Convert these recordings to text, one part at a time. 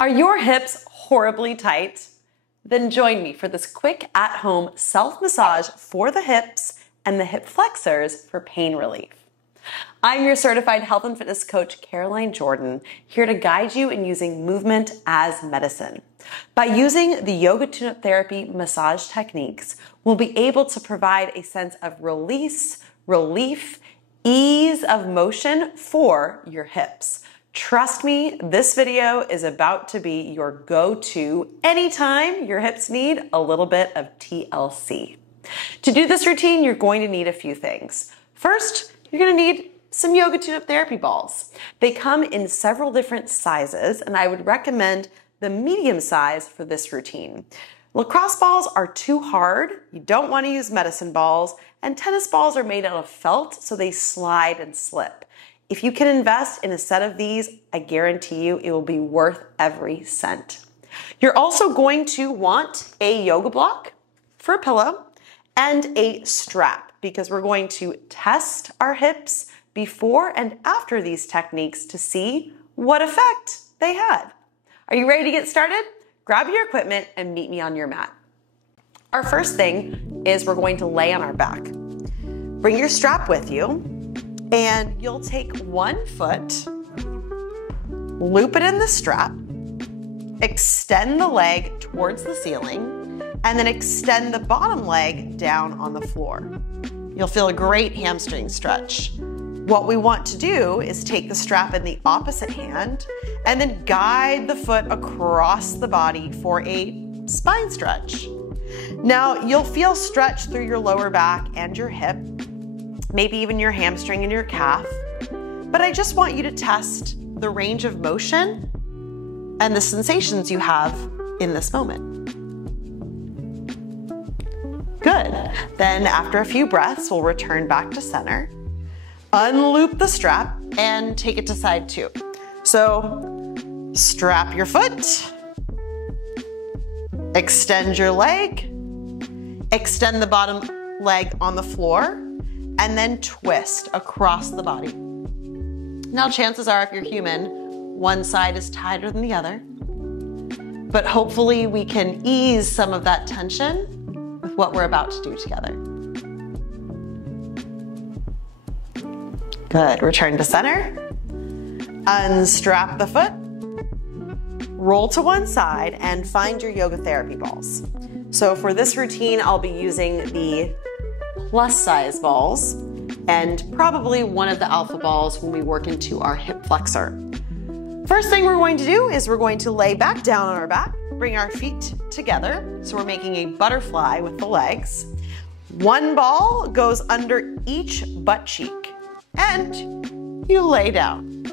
Are your hips horribly tight? Then join me for this quick at-home self-massage for the hips and the hip flexors for pain relief. I'm your certified health and fitness coach, Caroline Jordan, here to guide you in using movement as medicine. By using the yoga tune-up therapy massage techniques, we'll be able to provide a sense of release, relief, ease of motion for your hips. Trust me, this video is about to be your go-to anytime your hips need a little bit of TLC. To do this routine, you're going to need a few things. First, you're going to need some yoga tune-up therapy balls. They come in several different sizes, and I would recommend the medium size for this routine. Lacrosse balls are too hard. You don't want to use medicine balls, and tennis balls are made out of felt, so they slide and slip. If you can invest in a set of these, I guarantee you it will be worth every cent. You're also going to want a yoga block for a pillow and a strap because we're going to test our hips before and after these techniques to see what effect they had. Are you ready to get started? Grab your equipment and meet me on your mat. Our first thing is we're going to lay on our back. Bring your strap with you. And you'll take one foot, loop it in the strap, extend the leg towards the ceiling, and then extend the bottom leg down on the floor. You'll feel a great hamstring stretch. What we want to do is take the strap in the opposite hand and then guide the foot across the body for a spine stretch. Now, you'll feel stretch through your lower back and your hip, maybe even your hamstring and your calf. But I just want you to test the range of motion and the sensations you have in this moment. Good. Then after a few breaths, we'll return back to center, unloop the strap, and take it to side two. So strap your foot, extend your leg, extend the bottom leg on the floor, and then twist across the body. Now, chances are if you're human, one side is tighter than the other, but hopefully we can ease some of that tension with what we're about to do together. Good, return to center, unstrap the foot, roll to one side, and find your yoga therapy balls. So for this routine, I'll be using the plus size balls and probably one of the alpha balls when we work into our hip flexor. First thing we're going to do is we're going to lay back down on our back, bring our feet together. So we're making a butterfly with the legs. One ball goes under each butt cheek and you lay down.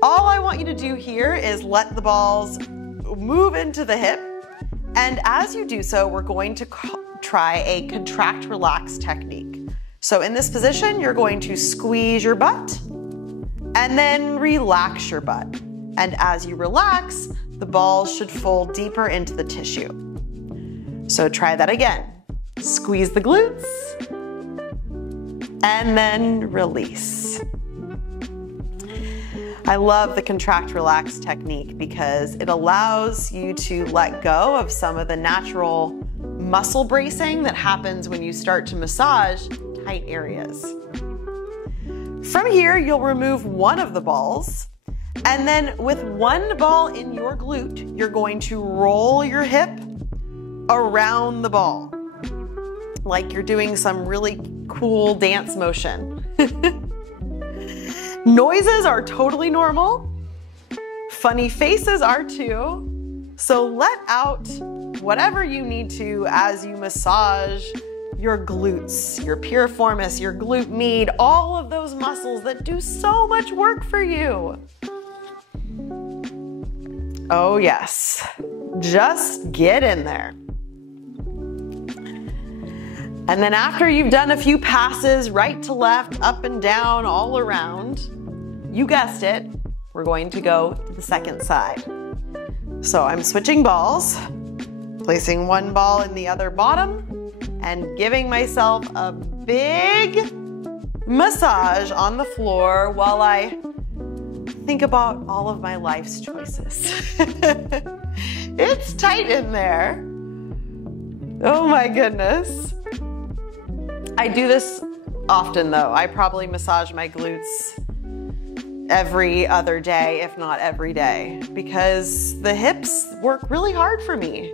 All I want you to do here is let the balls move into the hip. And as you do so, we're going to try a contract relax technique. So in this position, you're going to squeeze your butt and then relax your butt. And as you relax, the balls should fold deeper into the tissue. So try that again. Squeeze the glutes and then release. I love the contract relax technique because it allows you to let go of some of the natural muscle bracing that happens when you start to massage tight areas. From here, you'll remove one of the balls, and then with one ball in your glute, you're going to roll your hip around the ball, like you're doing some really cool dance motion. Noises are totally normal. Funny faces are too. So let out whatever you need to as you massage your glutes, your piriformis, your glute med, all of those muscles that do so much work for you. Oh yes, just get in there. And then after you've done a few passes, right to left, up and down, all around, you guessed it, we're going to go to the second side. So I'm switching balls, placing one ball in the other bottom, and giving myself a big massage on the floor while I think about all of my life's choices. It's tight in there. Oh my goodness. I do this often though. I probably massage my glutes every other day, if not every day, because the hips work really hard for me.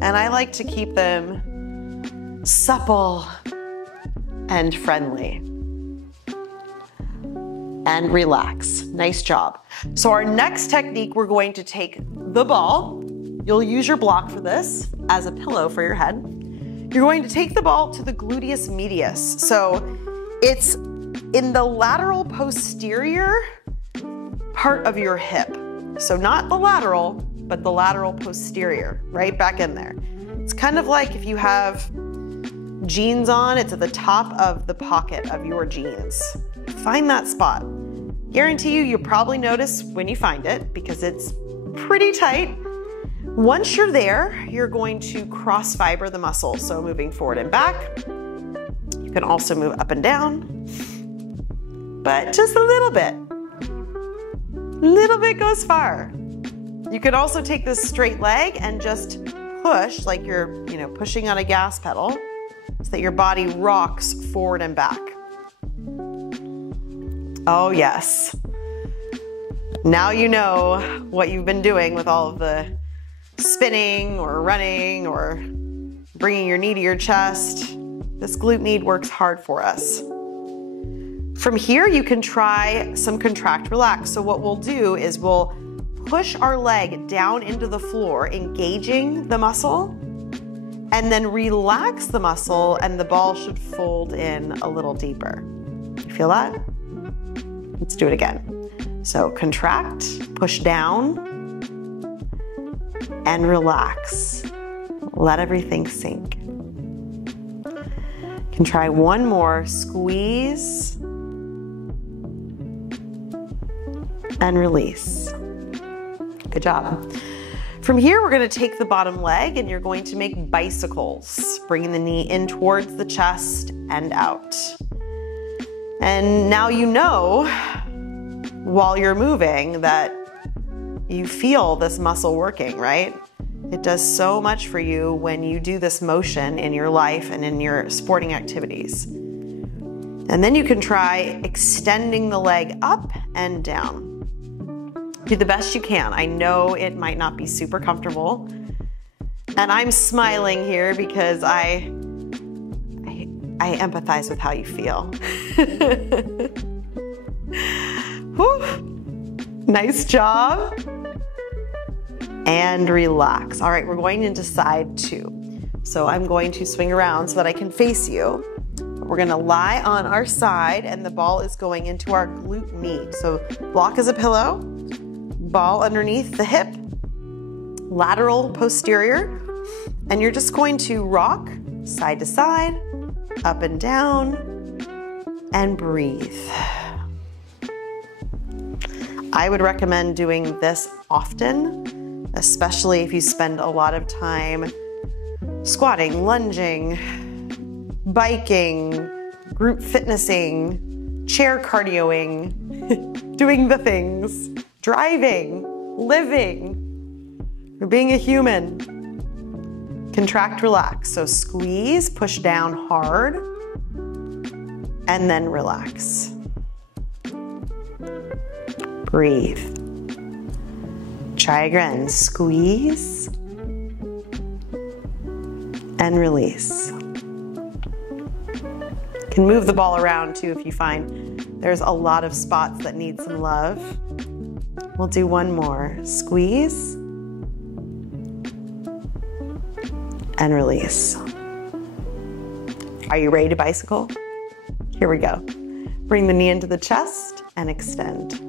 And I like to keep them supple and friendly. And relax. Nice job. So our next technique, we're going to take the ball. You'll use your block for this as a pillow for your head. You're going to take the ball to the gluteus medius. So it's in the lateral posterior part of your hip. So not the lateral, but the lateral posterior, right back in there. It's kind of like if you have jeans on, it's at the top of the pocket of your jeans. Find that spot. Guarantee you'll probably notice when you find it because it's pretty tight. Once you're there, you're going to cross fiber the muscle. So moving forward and back. You can also move up and down, but just a little bit. Little bit goes far. You could also take this straight leg and just push like you're, pushing on a gas pedal so that your body rocks forward and back. Oh yes. Now you know what you've been doing with all of the spinning or running or bringing your knee to your chest. This glute med works hard for us. From here, you can try some contract relax. So what we'll do is we'll push our leg down into the floor, engaging the muscle, and then relax the muscle, and the ball should fold in a little deeper. You feel that? Let's do it again. So contract, push down, and relax. Let everything sink. You can try one more. Squeeze and release. Good job. From here, we're going to take the bottom leg and you're going to make bicycles, bringing the knee in towards the chest and out. And now you know, while you're moving, that you feel this muscle working, right? It does so much for you when you do this motion in your life and in your sporting activities. And then you can try extending the leg up and down. Do the best you can. I know it might not be super comfortable. And I'm smiling here because I empathize with how you feel. Whew. Nice job. And relax. All right, we're going into side two. So I'm going to swing around so that I can face you. We're gonna lie on our side and the ball is going into our glute med. So block as a pillow, ball underneath the hip, lateral posterior, and you're just going to rock side to side, up and down, and breathe. I would recommend doing this often, especially if you spend a lot of time squatting, lunging, biking, group fitnessing, chair cardioing, doing the things, driving, living, or being a human. Contract, relax. So squeeze, push down hard, and then relax. Breathe. Try again. Squeeze and release. You can move the ball around too if you find there's a lot of spots that need some love. We'll do one more. Squeeze and release. Are you ready to bicycle? Here we go. Bring the knee into the chest and extend.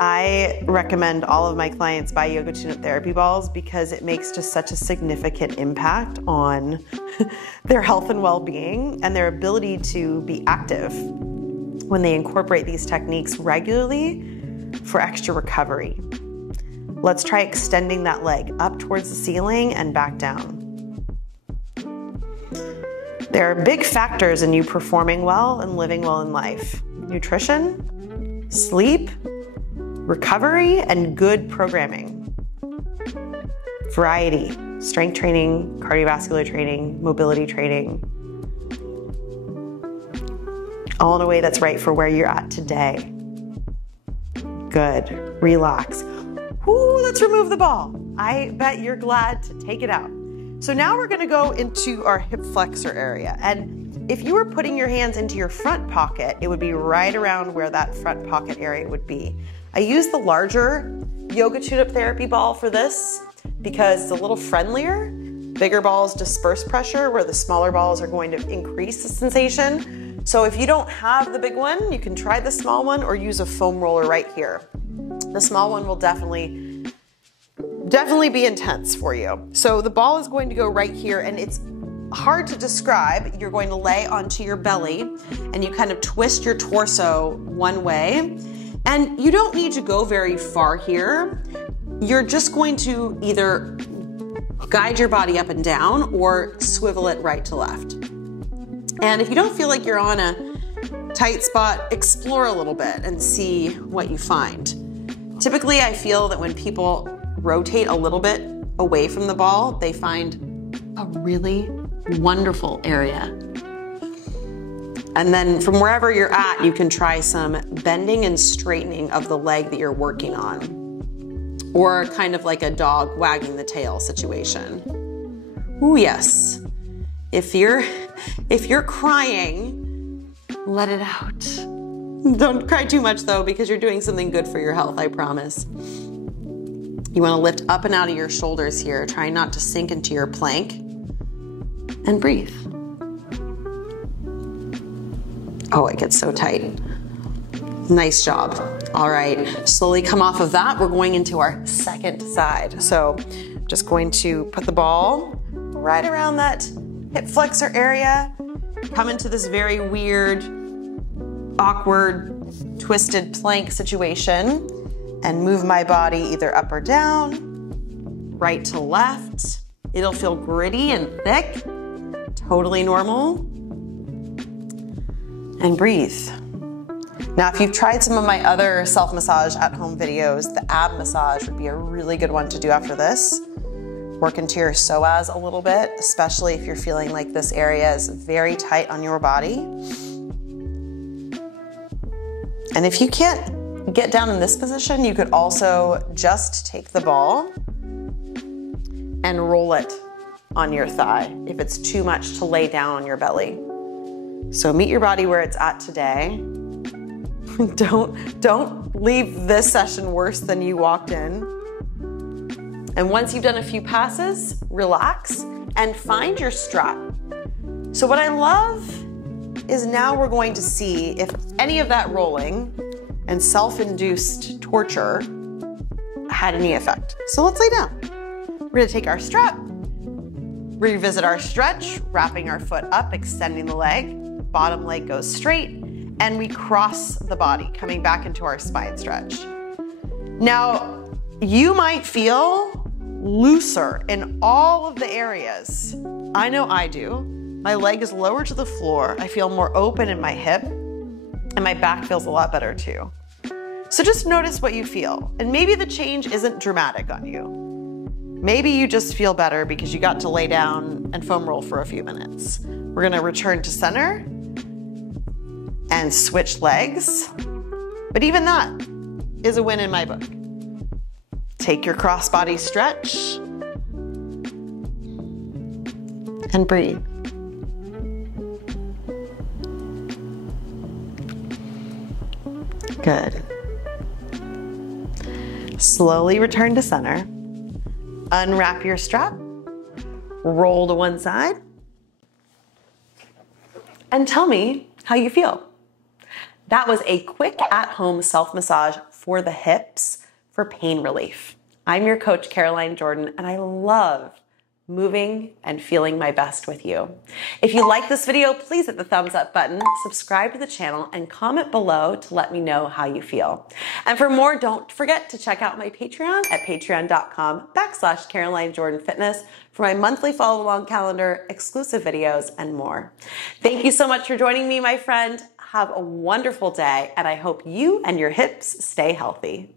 I recommend all of my clients buy Yoga Tune-Up therapy balls because it makes just such a significant impact on their health and well-being and their ability to be active when they incorporate these techniques regularly for extra recovery. Let's try extending that leg up towards the ceiling and back down. There are big factors in you performing well and living well in life. Nutrition, sleep, recovery, and good programming. Variety, strength training, cardiovascular training, mobility training, all in a way that's right for where you're at today. Good. Relax. Ooh, let's remove the ball. I bet you're glad to take it out. So now we're going to go into our hip flexor area. And if you were putting your hands into your front pocket, it would be right around where that front pocket area would be. I use the larger yoga tune-up therapy ball for this because it's a little friendlier. Bigger balls disperse pressure, where the smaller balls are going to increase the sensation. So if you don't have the big one, you can try the small one or use a foam roller right here. The small one will definitely be intense for you. So the ball is going to go right here, and it's hard to describe. You're going to lay onto your belly and you kind of twist your torso one way. And you don't need to go very far here. You're just going to either guide your body up and down or swivel it right to left. And if you don't feel like you're on a tight spot, explore a little bit and see what you find. Typically, I feel that when people rotate a little bit away from the ball, they find a really wonderful area. And then from wherever you're at, you can try some bending and straightening of the leg that you're working on, or kind of like a dog wagging the tail situation. Ooh, yes. If you're crying, let it out. Don't cry too much though, because you're doing something good for your health, I promise. You want to lift up and out of your shoulders here. Try not to sink into your plank. And breathe. Oh, it gets so tight. Nice job. All right, slowly come off of that. We're going into our second side. So just going to put the ball right around that hip flexor area. Come into this very weird, awkward, twisted plank situation and move my body either up or down, right to left. It'll feel gritty and thick, totally normal. And breathe. Now, if you've tried some of my other self-massage at-home videos, the ab massage would be a really good one to do after this. Work into your psoas a little bit, especially if you're feeling like this area is very tight on your body. And if you can't get down in this position, you could also just take the ball and roll it on your thigh if it's too much to lay down on your belly. So meet your body where it's at today. Don't leave this session worse than you walked in. And once you've done a few passes, relax and find your strap. So what I love is now we're going to see if any of that rolling and self-induced torture had any effect. So let's lay down. We're gonna take our strap, revisit our stretch, wrapping our foot up, extending the leg, bottom leg goes straight, and we cross the body, coming back into our spine stretch. Now, you might feel looser in all of the areas. I know I do. My leg is lower to the floor. I feel more open in my hip, and my back feels a lot better too. So just notice what you feel. And maybe the change isn't dramatic on you. Maybe you just feel better because you got to lay down and foam roll for a few minutes. We're gonna return to center and switch legs. But even that is a win in my book. Take your crossbody stretch and breathe. Good. Slowly return to center. Unwrap your strap. Roll to one side. And tell me how you feel. That was a quick at-home self-massage for the hips for pain relief. I'm your coach, Caroline Jordan, and I love moving and feeling my best with you. If you like this video, please hit the thumbs up button, subscribe to the channel, and comment below to let me know how you feel. And for more, don't forget to check out my Patreon at patreon.com/Caroline Jordan Fitness for my monthly follow-along calendar, exclusive videos, and more. Thank you so much for joining me, my friend. Have a wonderful day, and I hope you and your hips stay healthy.